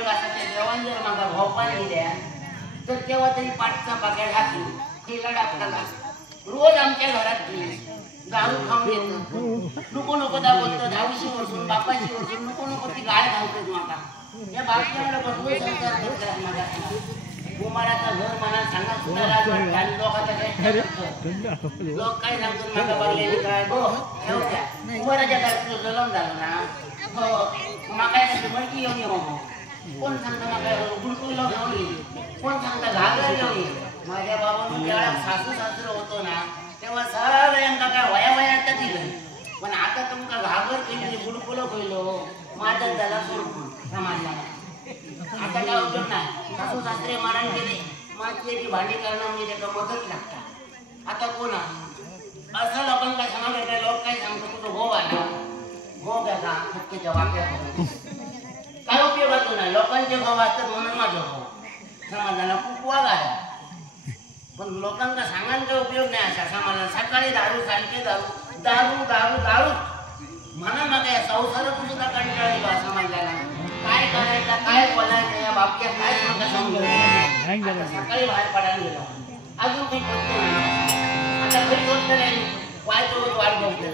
उपयोग असा ते जेवण जर माझा भोपाल दिल्या तर तेव्हा तरी पाठचा पाकॅट हाती खिला डाकला रोज आमच्या घरात दारू खाऊन येतो नको नको दा बोलतो 10शी वर्षून बापाशी वर्षून नको नको ती गाय घालतो माका या बापच्याला बसलो संसार करतात माझा कुमाराचं घर मला सांगा सुद्धा लाज वाटते आणि लोकांचा काय लोक काय सांगतात माझा बघलेली काय गो ठेवत्या कुमाराच्या घरात जलम झालं ना हो माका मडकी येऊन येऊ कोण सांगता माका गुडकुल घेऊन येईल कोण सांगता घागर घेऊन येईल माझ्या बाबांनी ज्यावेळा सासू सासरं होतो ना तेव्हा सगळं यांका काय वया वयात दिलं पण आता तुमका घागर केली गुडकुल केलो माझं झाला सोडून समाजाला आता काय उपयोग नाही सासू सासरे मारण केले माझी भांडी करणं म्हणजे त्याला मदत लागतात आता कोण असं लोकांना सांगा लोक काय सांगतो तुझं हो आला हो का हत्तीच्या वाक्यात काय उपयोगाचं नाही लोकांचे भाव असतात म्हणून माझं भाव समाजाला कुकवा गाड्या पण लोकांना सांगायला काही उपयोग नाही अशा समाजाला सकाळी दारू सांगते दारू दारू दारू दारू म्हणा मग या संसारातून सुद्धा कंटाळा दिला समाजाला काय करायचं काय बोलायचं या बाबतीत काय मला समजलं सकाळी बाहेर पडायला गेलो अजून काही करतो नाही आता घरी होत नाही वायसोबत वाट बघतो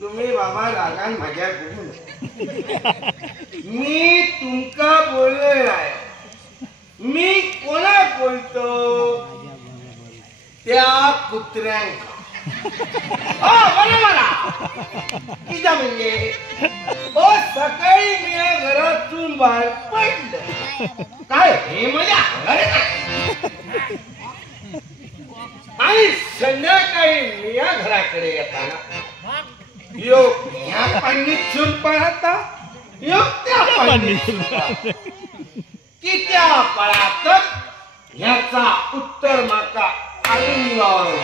तुम्ही बाबा रागान माझ्या मी तुमका बोललोय आहे मी कोणा बोलतो त्या कुत्र्यांका हो बोला मला किती म्हणजे हो सकाळी मी घरातून बाहेर पडलं काय हे मजा आणि संध्याकाळी मी या घराकडे येताना योग ह्या पांडित चूल पाहता योग त्या पांडित की त्या पळात ह्याचा उत्तर माका आलिंगावर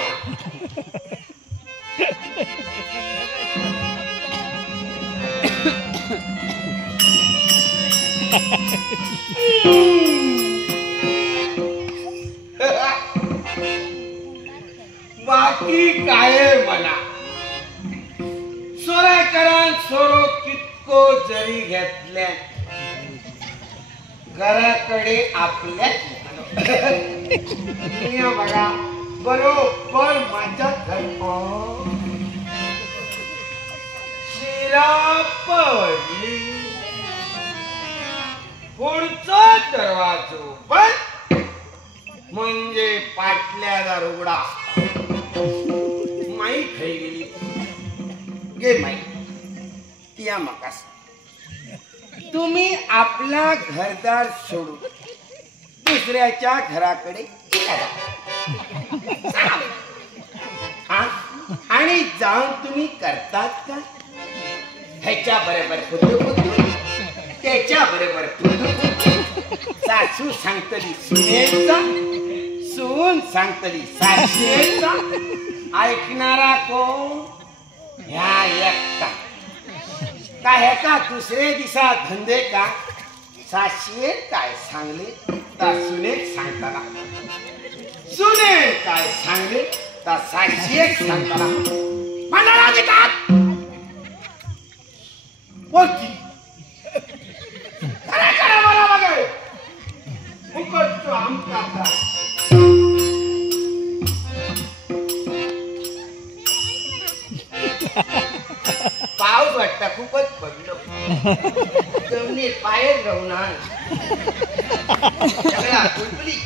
बाकी काय म्हणा सोराकरान सोरो कितको जरी घेतल्या घराकडे आपल्या बघा बरोबर माझ्या घर शिरा पडली पुढचा दरवाजो पण म्हणजे पाटल्याला रुगडा माई खाई गेली गे माई या मकास तुम्ही आपला घरदार सोडून दुसऱ्याच्या घराकडे आणि जाऊन तुम्ही करतात का ह्याच्या बरोबर कुतू त्याच्या बरोबर सासू सांगतली सुनेचा सून सांगतली सासूचा ऐकणारा कोण ह्या एकटा का ह्याका दुसरे दिसा धंदे का सासूने काय सांगले तर सुने सांगताना सुने काय सांगले साक्षी एक सांगताना मला राग येतात बोलती काय करा मला बघाय फुकट तो आमचा पाऊस वाटता खूपच पडलो जमिनीत पायच राहून सगळा कुलकुली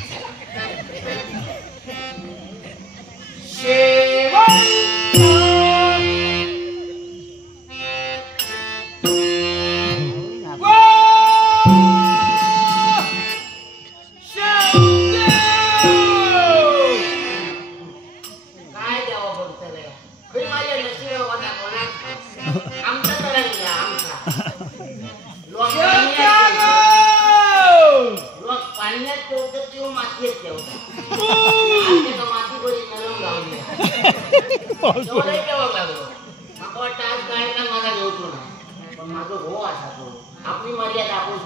आपली मर्यादा आपण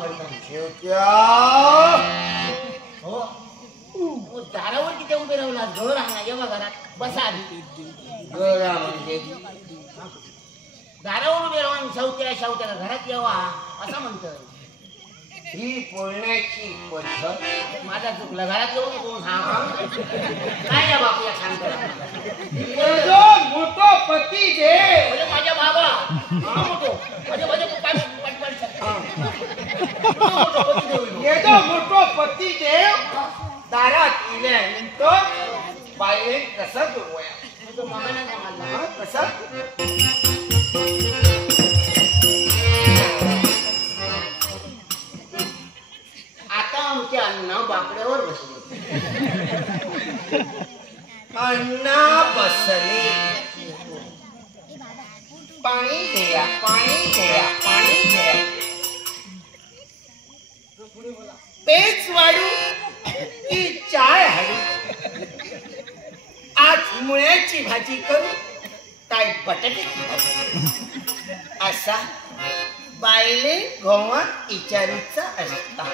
दारावर किती उभे राहला घर आहे जेव्हा घरात बसा आधी दारावर उभे राहून शावत्या घरात यावा असं म्हणतं ही बोलण्याची पद्धत माझा चुकला घरात येऊन कोण काय बापूया सांगतो मोठो पती दे माझ्या बाबा मोठो मोठो पती देव दारात इल्यानंतर बाहेर कसा जोडवाया मगाना कसा आता आमच्या अण्णा बाकड्यावर बसले अण्णा बसले पाणी द्या पाणी द्या पाणी द्या पेच वाढू की चाय हवी आज मुळ्याची भाजी करू काय बटाट्याची भाजी असा बायले गोवा इचारीचा असता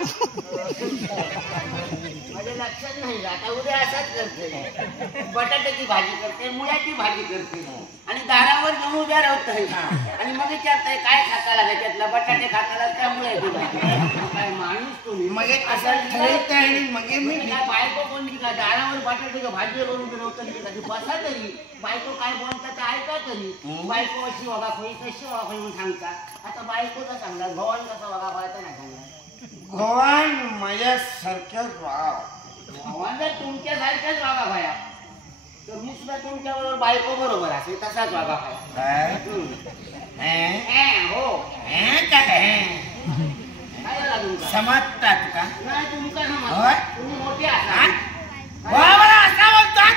माझ्या लक्षात नाही आता उद्या असाच करते बटाट्याची भाजी करते मुळ्याची भाजी करते आणि दारावर जाऊन उद्या राहत आणि मग विचारताय काय खाता लागेल त्यातला बटाटे खाता लागेल त्या मुळ्याची भाजी काय माणूस तुम्ही मग असं ठरवत आणि मग मी बायको कोणती का दारावर बटाटे भाजी करून नव्हतं बसा तरी बायको काय बोलतात ऐका तरी बायको अशी वागा खोई कशी वागा खोई म्हणून सांगतात आता बायकोचा सांगतात भवान कसा वागा पाहायचा नाही सांगणार भवान माझ्यासारख्याच वागा भवान जर तुमच्यासारख्याच वागा भाया तर मी सुद्धा तुमच्या बरोबर बायको बरोबर असेल तसाच वागा भाया हो काय झाला तुमचा समजतात का नाही तुमका समजतात तुम्ही मोठे आहात असा बोलतात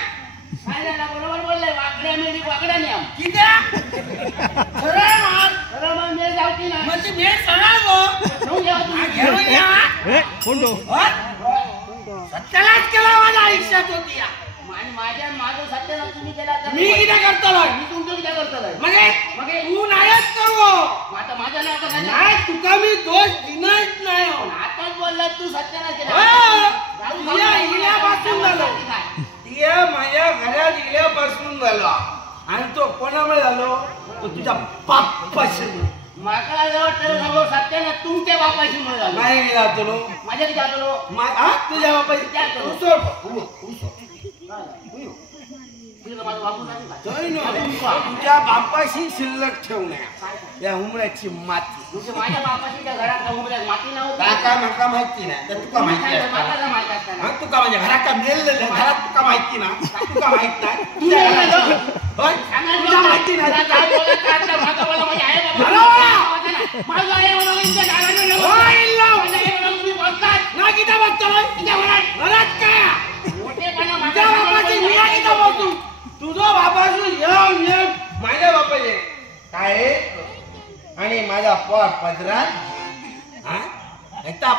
काय झाला बरोबर बोललाय वाकड्या मेली वाकड्या न्याम किती सरळ मग मेळ जाऊ की नाही म्हणजे मेळ सरळ घेऊन या सत्यालाच केला माझ्या आयुष्यात होती आणि माझं सत्याला तुम्ही केला तर मी किती करतो मी तुमचं किती करतो मग तू नाहीच करू आता माझ्या नाही तुका मी दोष दिनाच नाही आताच बोलला तू सत्याला केला इल्यापासून झालो माझ्या घरात इल्यापासून झालो आणि तो कोणामुळे झालो तो तुझ्या बापाशी माका वाटतं सत्याने तुमच्या बापाशी मुळे झालो नाही जातो माझ्या किती जातो तुझ्या बापाशी तुझ्या बापाशी शिल्लक ठेवण्या या उमऱ्याची माती म्हणजे माझ्या बापाशी त्या घरात उमऱ्यात माती नव्हती नका माहिती नाही तर तुका माहिती तुका माझ्या घरात का मेलेलं घरात तुका माहिती ना तुका माहित नाही तुझ्या माहिती नाही तुझा बाबा माझ्या बापाचे काय आणि माझा पदरात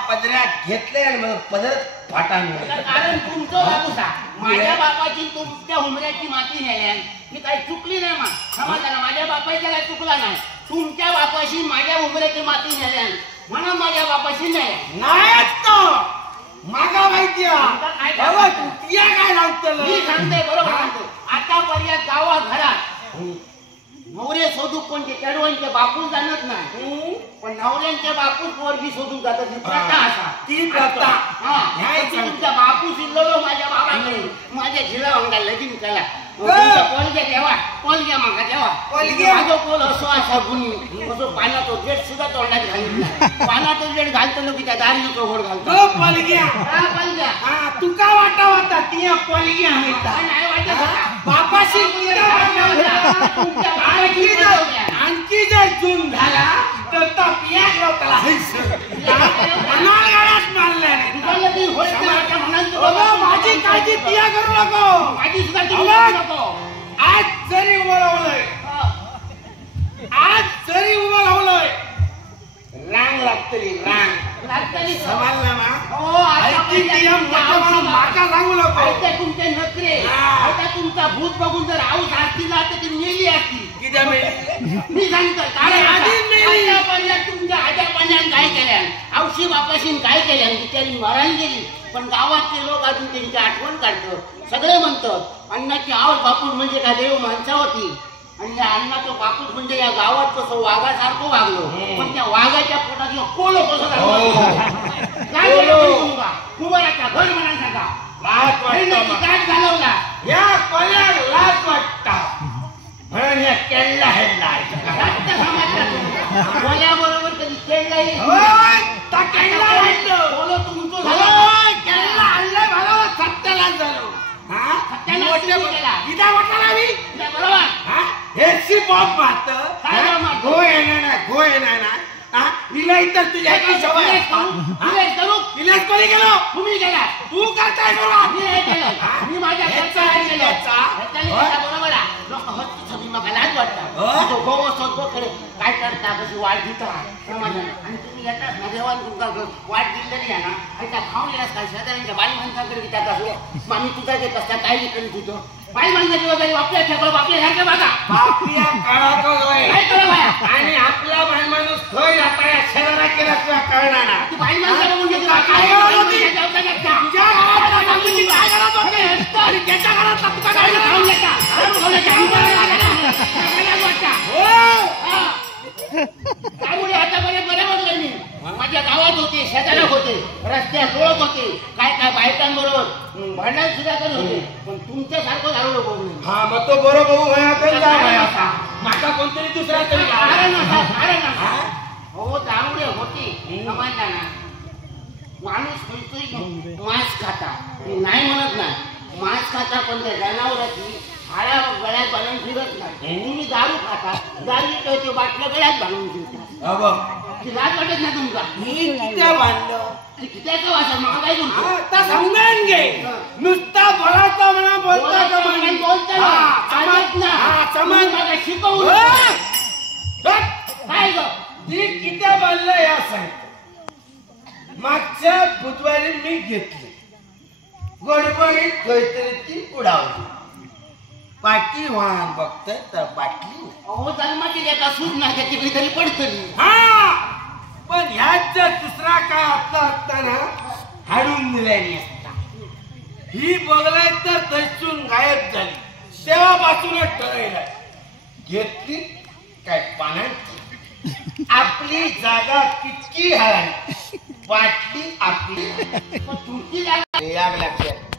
पदरात घेतले आणि मग पदरात फाटा कारण तुमचं बाबूसा माझ्या बापाची तुमच्या हुमऱ्याची माती नेल्या मी काही चुकली नाही मग समाजाला माझ्या बापाचा काही चुकला नाही तुमच्या बापाशी माझ्या हुमऱ्याची माती नेल्या म्हणून माझ्या बापाशी नाही मागा माहिती काय सांगते बरोबर सांगतो आता आतापर्यंत गावा घरात नवरे शोधूक कोणते चढवणचे बापूस जाणत नाही पण नवऱ्यांचे बापूस पोरगी शोधून जातात ही प्रथा असा ती प्रथा तुमचा बापूस इल्लो माझ्या बाबाकडे माझ्या झिला अंगा लगीन केला पोलग्या देवा पोलग्या मागा देवा माझा पोल असो असा गुणी असो पाण्यात जेट सुद्धा तोंडात घालत नाही पाण्यात जेट घालतो की त्या दारी कवड घालतो पलग्या पोलग्या तुका वाटा होता ती पलगी आहे नाही वाटत बापाशी आणखी जर जून झाला तर पिया त्याला माझी काळजी पिया करू नको माझी सुद्धा करू नको आज जरी उभं लावलंय रांग लागतली रांग लागतली समजलं ना हो आता माका सांगू नको ऐका तुमचे नखरे आता तुमचा भूत बघून जर आऊस असती ना तर ती मेली असती किती मेली मी सांगतो तुमच्या आजा पाण्यान काय केल्या औशी बापाशीन काय केल्या बिचारी मरण गेली पण गावातले लोक अजून त्यांची आठवण काढतात सगळे म्हणतात अण्णाची आवड बापूस म्हणजे काय देव माणसावरती आणि या अण्णाचं बापूस म्हणजे या गावात कसं वाघासारखं वागलो पण त्या वाघाच्या पोटात कोलो कसं कुमाराचा घर म्हणायचा गाठ घालवला या कोल्याला लाज वाटता म्हणून या केळला हेडला बरोबर कधी खेळलाही बोलो तुमचं केळला आणलं भालो सत्याला झालो हेची बॉम्ब मारत गो येणार ना तिला इतर तुझ्या सवय विलास कोणी गेलो तुम्ही गेला तू करताय मी माझ्या बरोबर लाज वाटतं काय करता कशी वाट घेता आणि तुम्ही येतात ना देवान तुमचा वाट दिलेली आहे ना आणि त्या खाऊन येणार काय शेजाऱ्यांच्या बाई माणसाकडे विचारता मामी तुझा जे कसल्या काय करीत होतो बाई माणसाची वगैरे आपल्या ठेकळ आपल्या बघा आणि आपला बाई माणूस खय आता या शहरात केला तुला कळणार ना ती बाई माणसाला म्हणजे त्याच्या घरात त्यामुळे आतापर्यंत बरोबर नाही मी माझ्या गावात होते शेजारात होते रस्त्यात ओळख होते काय काय बायकांबरोबर भांडण सुद्धा करत होते पण तुमच्यासारखं झालं नको हा मग तो बरोबर माझा कोणतरी दुसरा तरी हो त्यामुळे होते समजला ना माणूस म्हणतोय मांस खाता नाही म्हणत नाही मांस खाता पण त्या जनावराची हाडा गळ्यात बांधून फिरत नाही तुम्ही दारू खाता दारू ते बाटल्या गळ्यात बांधून फिरतात लाज वाटत नाही तुमचा मी किती बांधलं कित्याचं वाचन मला काय आता समजावून घे नुसता बोलायचा म्हणा बोलता शिकवू काय ग ती किती बांधलं या सांग मागच्या बुधवारी मी घेतली गडबडीत काहीतरी ती उडावली पाठी वाहन बघतोय तर बाटली अहो जन्माची एका सूट नाही त्याची तरी पडतली हा पण ह्यात जर दुसरा काय आपला असताना हाडून दिल्याने असता ही बघलाय तर तैसून गायब झाली तेव्हापासूनच ठरवलं घेतली काय पाण्याची आपली जागा किती हराली बाटली आपली तुमची जागा लक्षात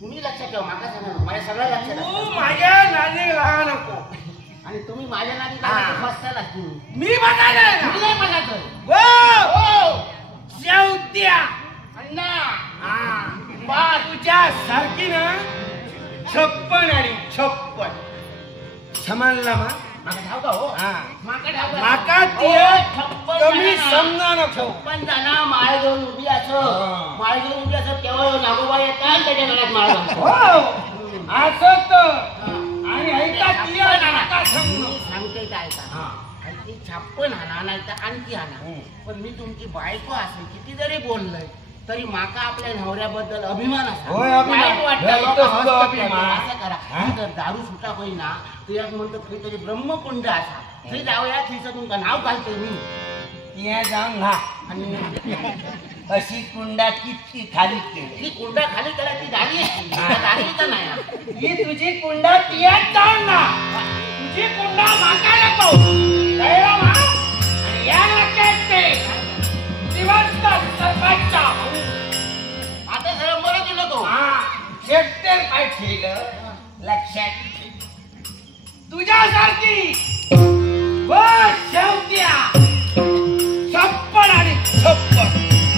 तुम्ही लक्षात ठेवा मागा सांगा माझ्या सगळं लक्षात तू माझ्या नाणी राहा नको आणि तुम्ही माझ्या नादी बसता लागतील मी बघायला नाही बघायचं शेवत्या अण्णा तुझ्या सारखी ना 56 आणि 56 समजला माका हो माका कमी समजा नको पण जाना माळ घेऊन उभी असं माळ घेऊन उभी असं तेव्हा नागोबा येतात त्याच्या गळ्यात माळ असत आणि सांगते काय का 56 आणा नाही तर आणखी आणा पण मी तुमची बायको असेल किती जरी बोललंय तरी माका आपल्या नवऱ्याबद्दल अभिमान असं करा जर दारू सुटा होईना तुझ्या म्हणतो काहीतरी ब्रह्मकुंड असा थंय जाऊया थंयचं तुमचं नाव घालतोय मी जाऊन घा आणि अशी कुंडा किती खाली केली ही कुंडा खाली करा ती दाढी तर नाही ही तुझी कुंडा तियात ना तुझी कुंडा माका नको कळलं मा? आणि या नाक्यात ते जिवंत सरपंच आता सर मला दिलं तो शेट्टर काय ठेवलं लक्षात तुझ्यासारखी